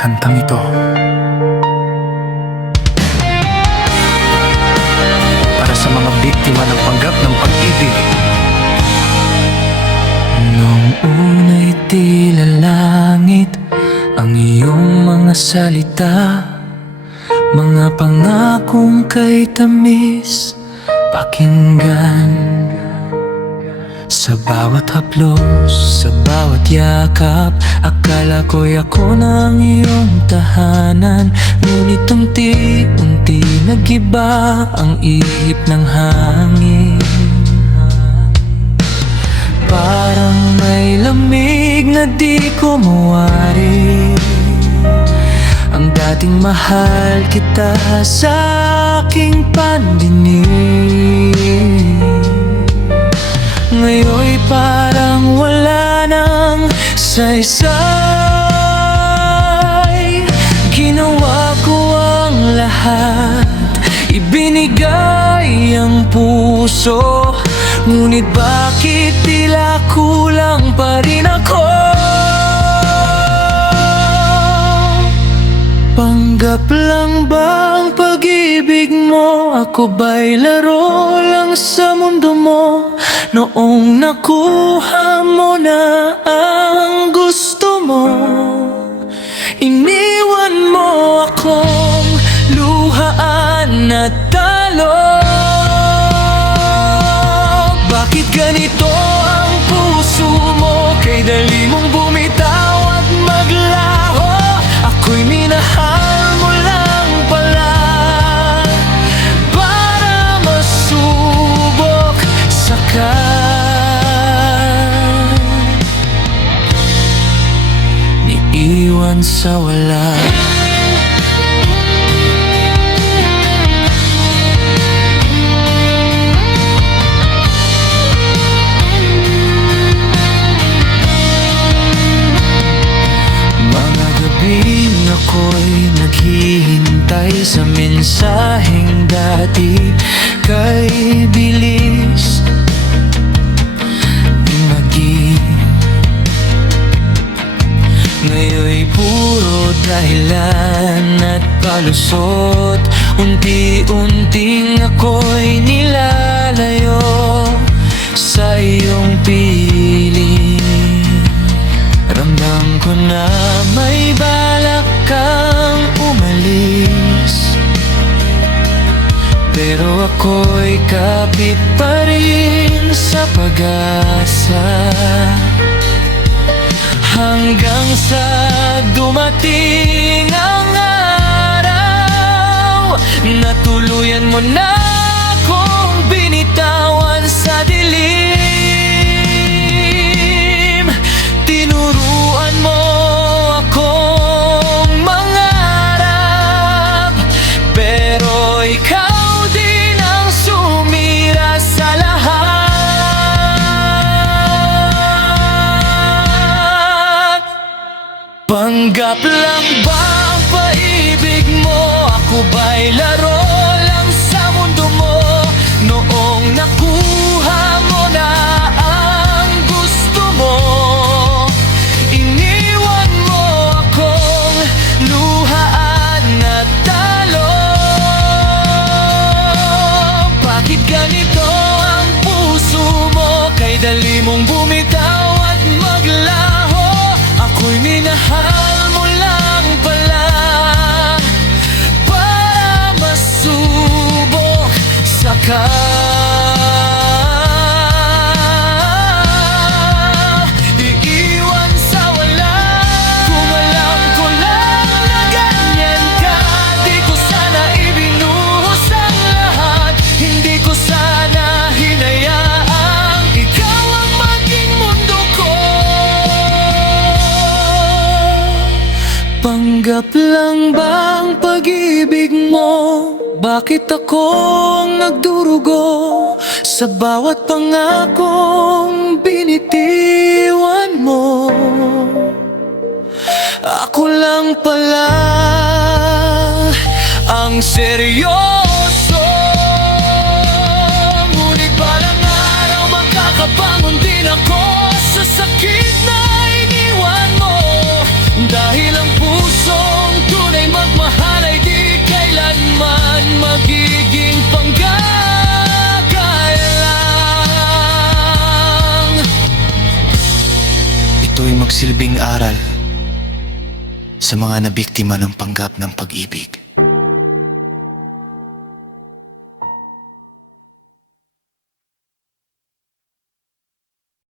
kantang ito. Para sa mga biktima ng panggap ng pag-ibig. Nung una'y tila langit ang iyong mga salita, mga pangakong kay tamis pakinggan. Sa bawat haplos, sa bawat yakap, akala ko'y ako na ang iyong tahanan. Ngunit unti-unti nag-iba ang ihip ng hangin. Parang may lamig na di ko mawari. Ang dating mahal kita sa aking pandinig, ngayon'y parang wala nang saysay. Ginawa ko ang lahat, ibinigay ang puso, ngunit bakit tila kulang pa rin ako? Panggap lang ba ang pag-ibig mo? Ako ba'y laro lang sa mundo mo? Noong nakuha mo na ang gusto mo, iniwan mo akong luhaan at talo. Bakit ganito ang puso mo? Kay dali mong bumitaw at maglaho. Ako'y minahal mo lang pala para masubok sakay. Niiwan sa wala. Ako'y naghihintay sa mensaheng dati kay bilis maging. Ngayon'y puro dahilan at palusot. Unti-unting ako'y nilalayo sa iyong piling. Ramdam ko na may balak kang umalis, pero ako'y kapit pa rin sa pag-asa. Hanggang sa dumating ang araw na tuluyan mo na akong binitawan sa dilim. Tinuruan mo akong mangarap, pero ikaw din ang sumira sa lahat. Panggap lang ba ang pag-ibig mo? Ako ba'y laro lang sa mundo mo? Noong nakuha mo na ang gusto mo, iniwan mo akong luhaan at talo. Bakit ganito ang puso mo? Kay dali mong bumitaw at maglaho. Ako'y minahal mo lang pala para masubok sakay. Iiwan sa wala. Kung alam ko lang na ganyan ka, di ko sana ibinuhos ang lahat. Hindi ko sana hinayaang ikaw ang maging mundo ko. Panggap lang ba ang pag-ibig mo? Bakit ako ang nagdurugo sa bawat pangakong binitiwan mo? Ako lang pala ang seryoso, ngunit balang araw makakabangon din ako sa sakit na iniwan mo. Dahil ang puso ito'y magsilbing aral sa mga nabiktima ng panggap ng pag-ibig.